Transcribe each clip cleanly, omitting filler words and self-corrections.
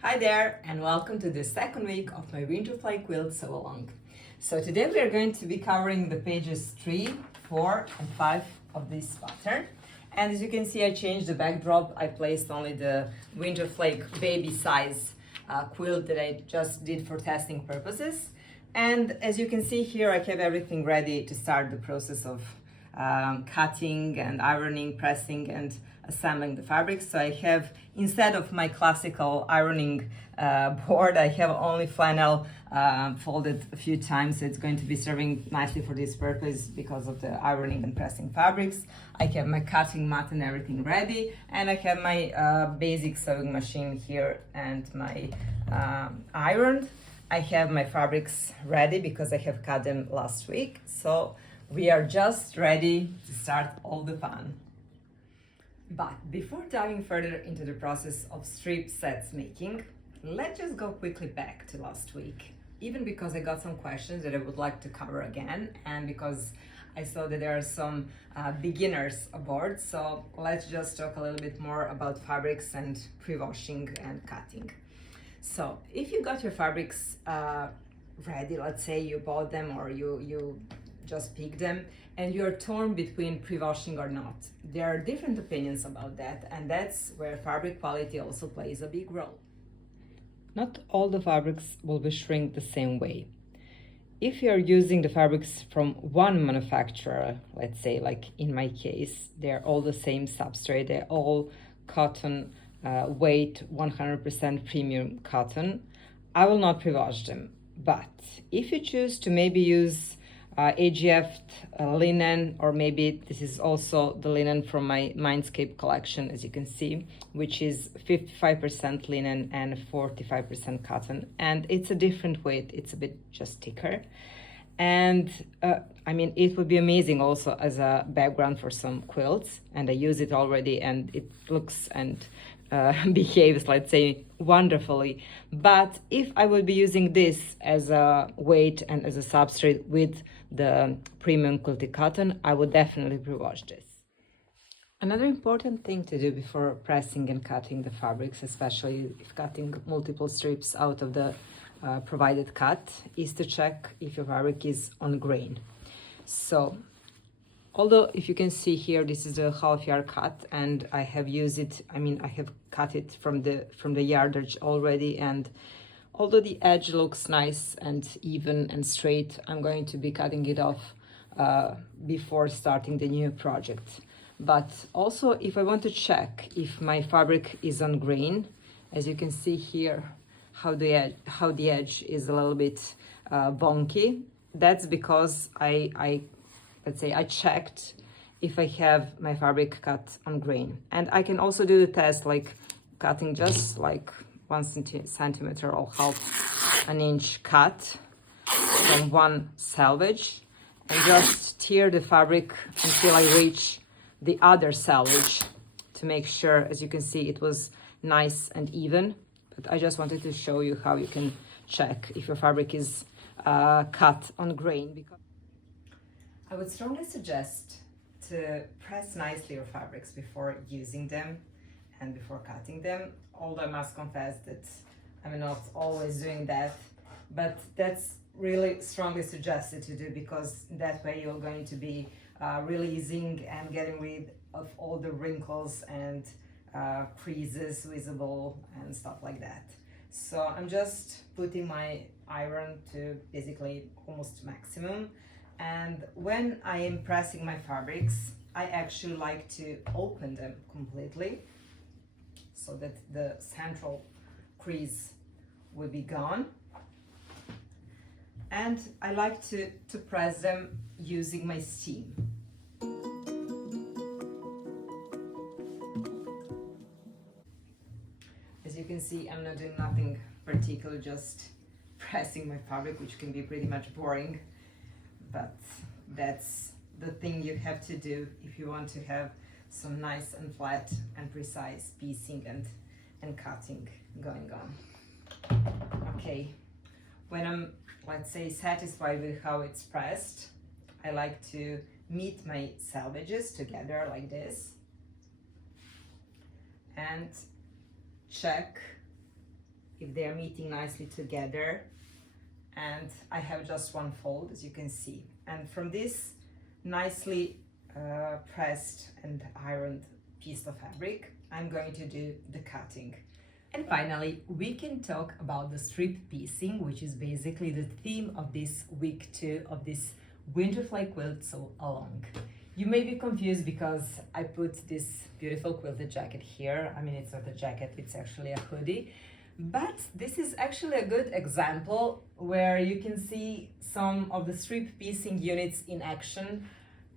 Hi there, and welcome to the second week of my Winterflake quilt sew-along. So today we are going to be covering the pages 3, 4 and 5 of this pattern. And as you can see, I changed the backdrop. I placed only the Winterflake baby size quilt that I just did for testing purposes. And as you can see here, I have everything ready to start the process of cutting and ironing, pressing and assembling the fabric. So I have, instead of my classical ironing board, I have only flannel folded a few times. So it's going to be serving nicely for this purpose because of the ironing and pressing fabrics. I have my cutting mat and everything ready, and I have my basic sewing machine here and my iron. I have my fabrics ready because I have cut them last week. So we are just ready to start all the fun. But before diving further into the process of strip sets making, let's just go quickly back to last week. Even because I got some questions that I would like to cover again, and because I saw that there are some beginners aboard, so let's just talk a little bit more about fabrics and pre-washing and cutting. So if you got your fabrics ready, let's say you bought them or you just picked them and you're torn between pre-washing or not, there are different opinions about that, and that's where fabric quality also plays a big role. Not all the fabrics will be shrink the same way. If you're using the fabrics from one manufacturer, let's say like in my case, they're all the same substrate, they're all cotton weight 100% premium cotton, I will not pre-wash them. But if you choose to maybe use AGF linen, or maybe this is also the linen from my Mindscape collection, as you can see, which is 55% linen and 45% cotton, and it's a different weight, it's a bit just thicker. And I mean, it would be amazing also as a background for some quilts, and I use it already and it looks and behaves, let's say, wonderfully. But if I would be using this as a weight and as a substrate with the premium quilted cotton, I would definitely pre-wash this. Another important thing to do before pressing and cutting the fabrics, especially if cutting multiple strips out of the provided cut, is to check if your fabric is on grain. So although if you can see here, this is a half yard cut, and I have used it, I mean, I have cut it from the yardage already, and although the edge looks nice and even and straight, I'm going to be cutting it off before starting the new project. But also, if I want to check if my fabric is on grain, as you can see here, how the edge is a little bit bonky, that's because let's say I checked if I have my fabric cut on grain. And I can also do the test like cutting just like 1 centimeter or half an inch cut from one selvage and just tear the fabric until I reach the other selvage to make sure, as you can see, it was nice and even. But I just wanted to show you how you can check if your fabric is cut on grain. Because I would strongly suggest to press nicely your fabrics before using them and before cutting them, although I must confess that I'm not always doing that, but that's really strongly suggested to do, because that way you're going to be releasing and getting rid of all the wrinkles and creases visible and stuff like that. So I'm just putting my iron to basically almost maximum. And when I am pressing my fabrics, I actually like to open them completely so that the central crease will be gone. And I like to press them using my steam. As you can see, I'm not doing nothing particular, just pressing my fabric, which can be pretty much boring. But that's the thing you have to do if you want to have some nice and flat and precise piecing and cutting going on. Okay, when I'm, let's say, satisfied with how it's pressed, I like to meet my selvages together like this and check if they are meeting nicely together. And I have just one fold, as you can see. And from this nicely pressed and ironed piece of fabric, I'm going to do the cutting. And finally, we can talk about the strip piecing, which is basically the theme of this week 2 of this Winterflake quilt sew along. You may be confused because I put this beautiful quilted jacket here. I mean, it's not a jacket, it's actually a hoodie. But this is actually a good example where you can see some of the strip piecing units in action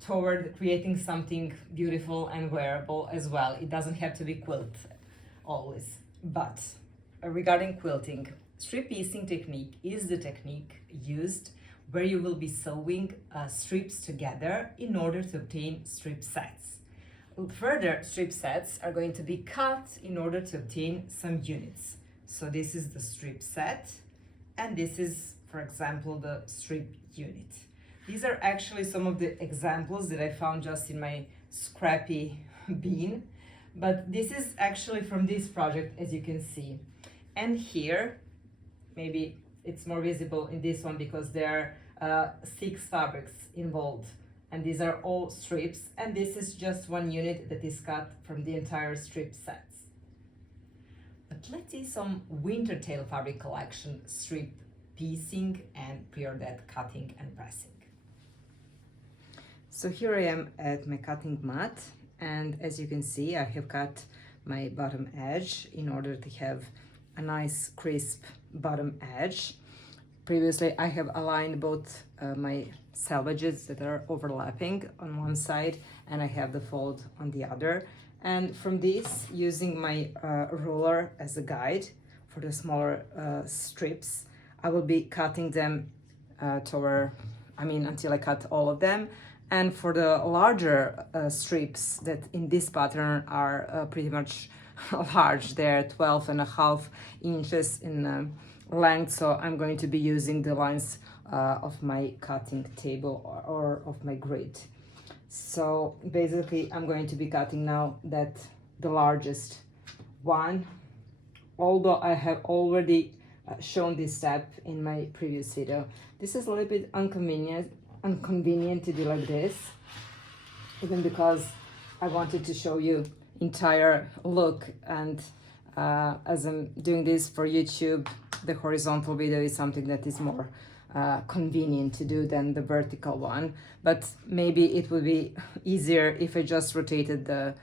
toward creating something beautiful and wearable as well. It doesn't have to be quilt always. But regarding quilting, strip piecing technique is the technique used where you will be sewing strips together in order to obtain strip sets. Further, strip sets are going to be cut in order to obtain some units. So this is the strip set, and this is, for example, the strip unit. These are actually some of the examples that I found just in my scrappy bin, but this is actually from this project, as you can see. And here, maybe it's more visible in this one because there are 6 fabrics involved, and these are all strips, and this is just one unit that is cut from the entire strip sets. But let's see some winter tail fabric collection strip piecing and prior that cutting and pressing. So here I am at my cutting mat, and as you can see, I have cut my bottom edge in order to have a nice crisp bottom edge. Previously I have aligned both my selvages that are overlapping on one side, and I have the fold on the other. And from this, using my ruler as a guide for the smaller strips, I will be cutting them until I cut all of them. And for the larger strips that in this pattern are pretty much large, they're 12.5 inches in length, so I'm going to be using the lines of my cutting table or of my grid. So basically I'm going to be cutting now the largest one, although I have already shown this step in my previous video. This is a little bit inconvenient to do like this, even because I wanted to show you entire look, and as I'm doing this for YouTube, the horizontal video is something that is more convenient to do than the vertical one, but maybe it would be easier if I just rotated the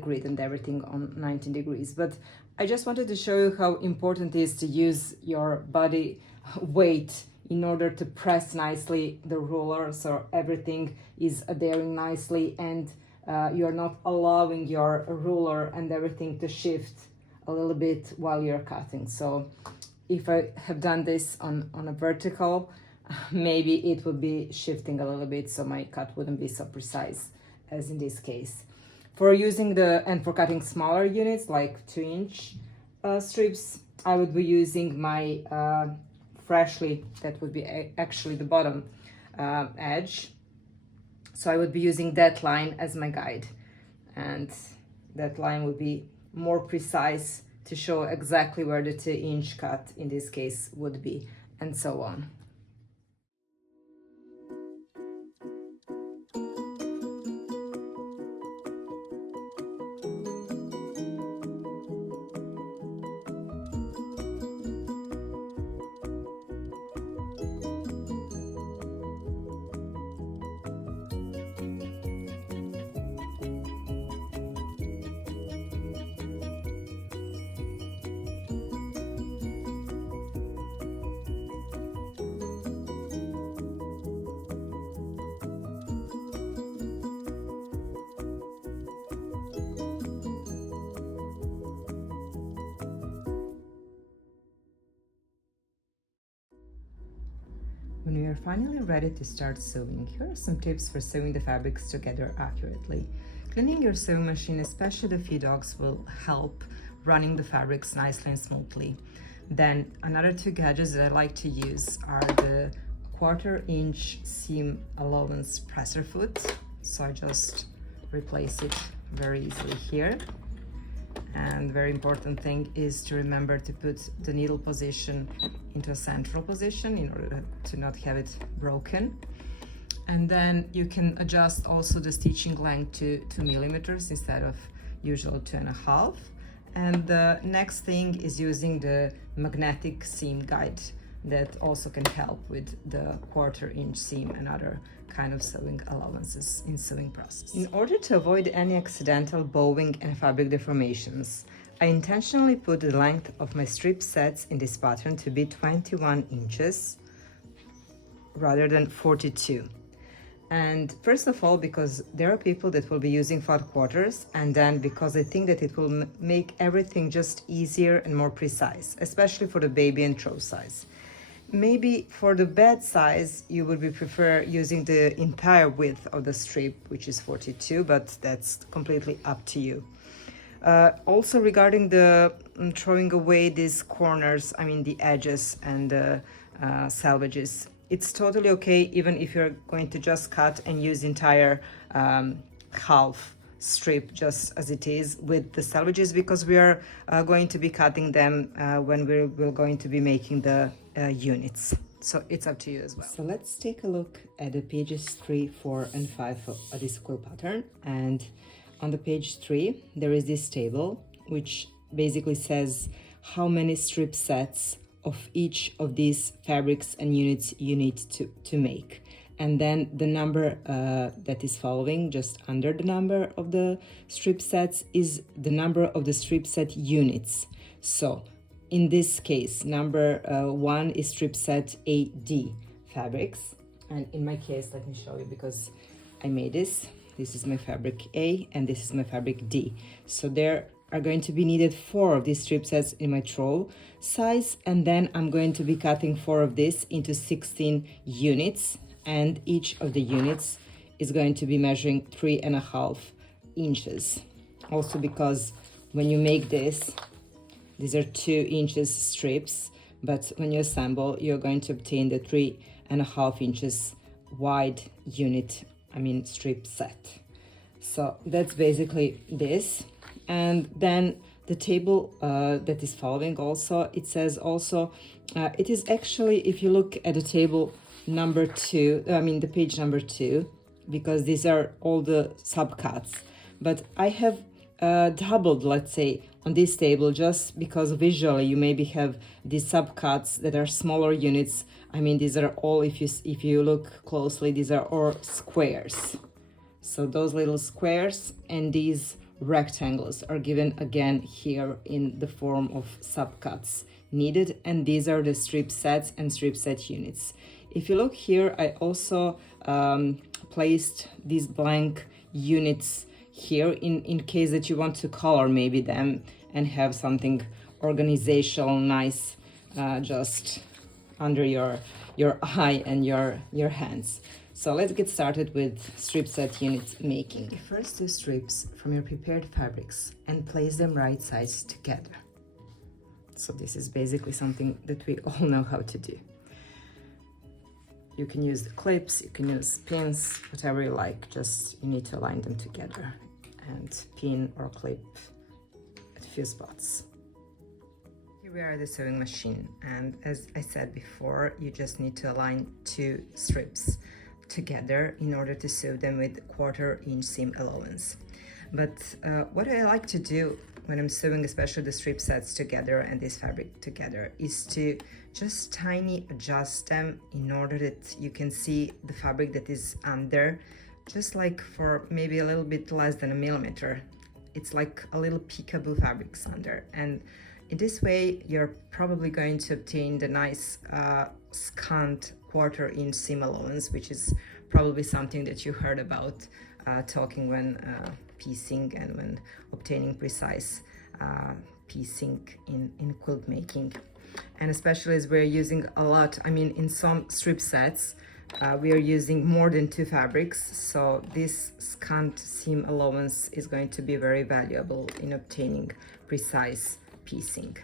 grid and everything on 90 degrees. But I just wanted to show you how important it is to use your body weight in order to press nicely the ruler, so everything is adhering nicely and you're not allowing your ruler and everything to shift a little bit while you're cutting. So if I have done this on a vertical, maybe it would be shifting a little bit, so my cut wouldn't be so precise as in this case. For cutting smaller units like 2-inch strips, I would be using my freshly, that would be actually the bottom edge. So I would be using that line as my guide, and that line would be more precise to show exactly where the 2-inch cut in this case would be, and so on. When we are finally ready to start sewing, here are some tips for sewing the fabrics together accurately. Cleaning your sewing machine, especially the feed dogs, will help running the fabrics nicely and smoothly. Then another 2 gadgets that I like to use are the 1/4-inch seam allowance presser foot. So I just replace it very easily here. And very important thing is to remember to put the needle position into a central position in order to not have it broken. And then you can adjust also the stitching length to 2 millimeters instead of usual 2.5. And the next thing is using the magnetic seam guide that also can help with the 1/4 inch seam and other kind of sewing allowances in sewing process. In order to avoid any accidental bowing and fabric deformations, I intentionally put the length of my strip sets in this pattern to be 21 inches rather than 42. And first of all, because there are people that will be using flat quarters, and then because I think that it will make everything just easier and more precise, especially for the baby and throw size. Maybe for the bed size, you would prefer using the entire width of the strip, which is 42, but that's completely up to you. Also regarding the throwing away these corners, I mean the edges and the salvages, it's totally okay even if you're going to just cut and use entire half strip just as it is with the salvages, because we are going to be cutting them when we're going to be making the units. So it's up to you as well. So let's take a look at the pages 3, 4, and 5 of this quilt pattern. And on the page 3, there is this table which basically says how many strip sets of each of these fabrics and units you need to make. And then the number that is following, just under the number of the strip sets, is the number of the strip set units. So in this case, number 1 is strip set AD fabrics. And in my case, let me show you, because I made this. This is my fabric A and this is my fabric D. So there are going to be needed 4 of these strip sets in my throw size, and then I'm going to be cutting 4 of this into 16 units, and each of the units is going to be measuring 3.5 inches. Also because when you make this, these are 2 inches strips, but when you assemble, you're going to obtain the 3.5 inches wide unit, strip set. So that's basically this. And then the table that is following also, it says also, it is actually, if you look at the table number 2, the page number 2, because these are all the subcuts. But I have doubled, let's say, on this table, just because visually you maybe have these subcuts that are smaller units. These are all, if you look closely, these are all squares. So those little squares and these rectangles are given again here in the form of subcuts needed, and these are the strip sets and strip set units. If you look here, I also placed these blank units here in case that you want to color maybe them and have something organizational nice just under your eye and your hands. So let's get started with strip set units making. First, 2 strips from your prepared fabrics and place them right sides together. So this is basically something that we all know how to do. You can use the clips, you can use pins, whatever you like, just you need to align them together and pin or clip at a few spots. Here we are at the sewing machine, and as I said before, you just need to align 2 strips together in order to sew them with 1/4 inch seam allowance. But what I like to do when I'm sewing, especially the strip sets together and this fabric together, is to just tiny adjust them in order that you can see the fabric that is under, just like for maybe a little bit less than a millimeter. It's like a little peekaboo fabrics under, and in this way you're probably going to obtain the nice scant 1/4 inch seam allowance, which is probably something that you heard about talking when piecing and when obtaining precise piecing in quilt making. And especially as we're using a lot, in some strip sets we are using more than 2 fabrics, so this scant seam allowance is going to be very valuable in obtaining precise piecing.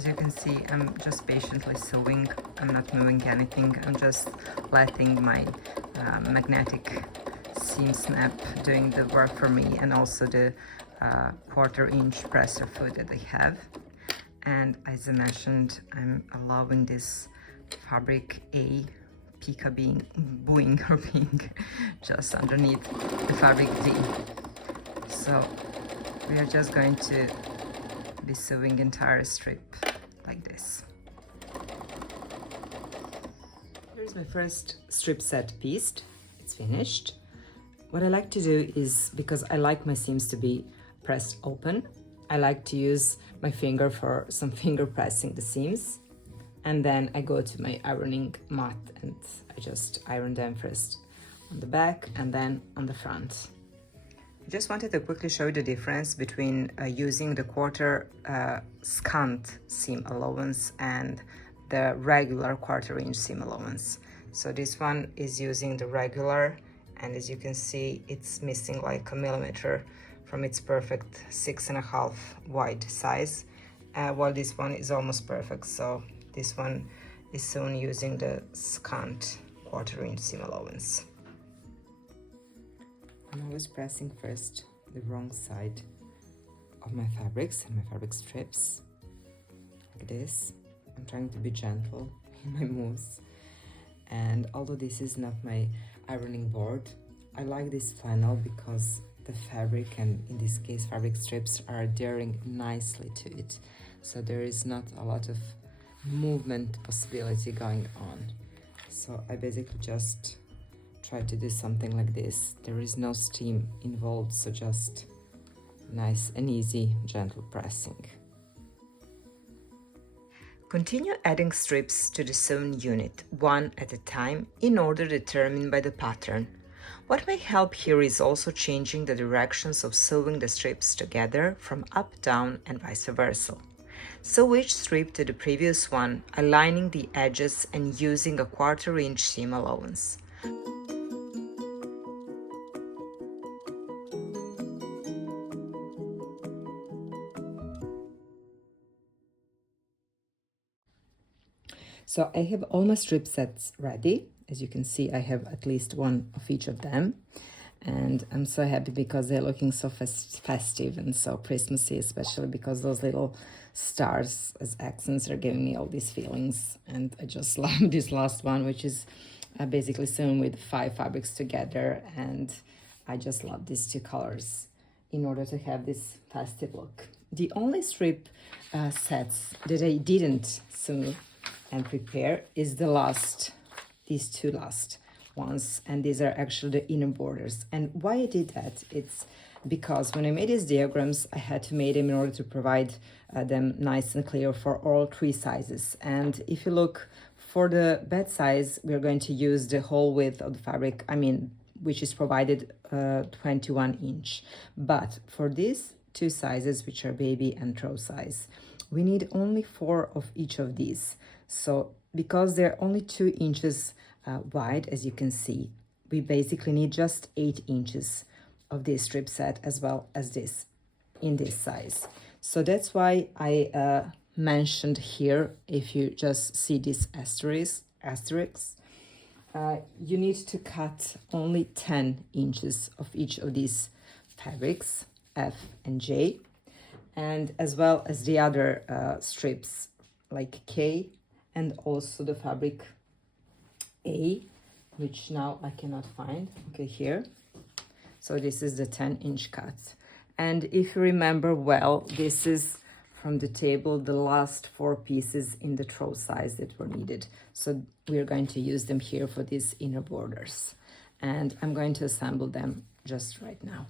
as you can see, I'm just patiently sewing. I'm not moving anything. I'm just letting my magnetic seam snap doing the work for me, and also the 1/4 inch presser foot that I have. And as I mentioned, I'm allowing this fabric A pika being booing or being just underneath the fabric D. So we are just going to be sewing entire strip like this. Here's my first strip set pieced. It's finished. What I like to do is, because I like my seams to be pressed open, I like to use my finger for some finger pressing the seams, and then I go to my ironing mat and I just iron them first on the back and then on the front. I just wanted to quickly show you the difference between using the 1/4 scant seam allowance and the regular 1/4 inch seam allowance. So this one is using the regular, and as you can see, it's missing like a millimeter from its perfect 6.5 wide size, while this one is almost perfect. So this one is sewn using the scant 1/4 inch seam allowance. I'm always pressing first the wrong side of my fabrics and my fabric strips, like this. I'm trying to be gentle in my moves. And although this is not my ironing board, I like this flannel because the fabric, and in this case fabric strips, are adhering nicely to it. So there is not a lot of movement possibility going on. So I basically just try to do something like this. There is no steam involved, so just nice and easy, gentle pressing. Continue adding strips to the sewn unit, one at a time, in order determined by the pattern. What may help here is also changing the directions of sewing the strips together from up, down, and vice versa. Sew each strip to the previous one, aligning the edges and using a 1/4 inch seam allowance. So I have all my strip sets ready. As you can see, I have at least one of each of them. And I'm so happy because they're looking so festive and so Christmassy, especially because those little stars as accents are giving me all these feelings. And I just love this last one, which is basically sewn with 5 fabrics together. And I just love these 2 colors in order to have this festive look. The only strip sets that I didn't sew and prepare is these 2 last ones, and these are actually the inner borders. And why I did that, it's because when I made these diagrams, I had to make them in order to provide them nice and clear for all 3 sizes. And if you look for the bed size, we're going to use the whole width of the fabric, which is provided 21 inch. But for these 2 sizes, which are baby and throw size, we need only 4 of each of these. So because they're only 2 inches wide, as you can see, we basically need just 8 inches of this strip set, as well as this in this size. So that's why I mentioned here, if you just see this asterisk, you need to cut only 10 inches of each of these fabrics, F and J, and as well as the other strips like K, and also the fabric A, which now I cannot find. Okay, here. So this is the 10-inch cut. And if you remember well, this is from the table the last 4 pieces in the throw size that were needed. So we're going to use them here for these inner borders. And I'm going to assemble them just right now.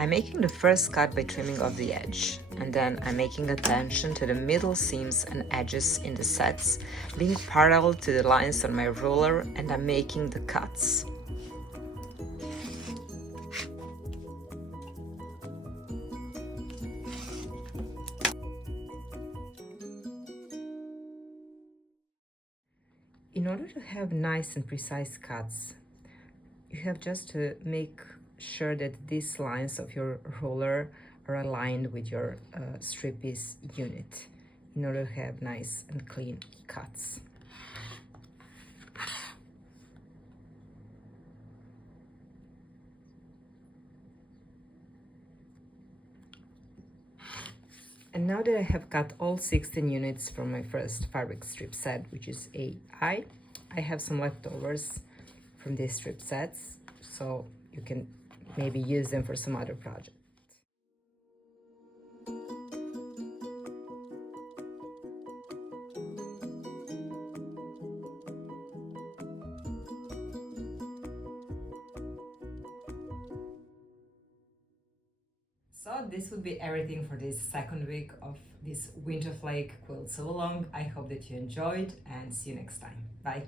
I'm making the first cut by trimming off the edge, and then I'm making attention to the middle seams and edges in the sets, being parallel to the lines on my ruler, and I'm making the cuts. In order to have nice and precise cuts, you have just to make sure that these lines of your roller are aligned with your strip piece unit in order to have nice and clean cuts. And now that I have cut all 16 units from my first fabric strip set, which is AI, I have some leftovers from these strip sets, so you can maybe use them for some other project. So this would be everything for this second week of this Winterflake quilt sew along. I hope that you enjoyed and see you next time. Bye.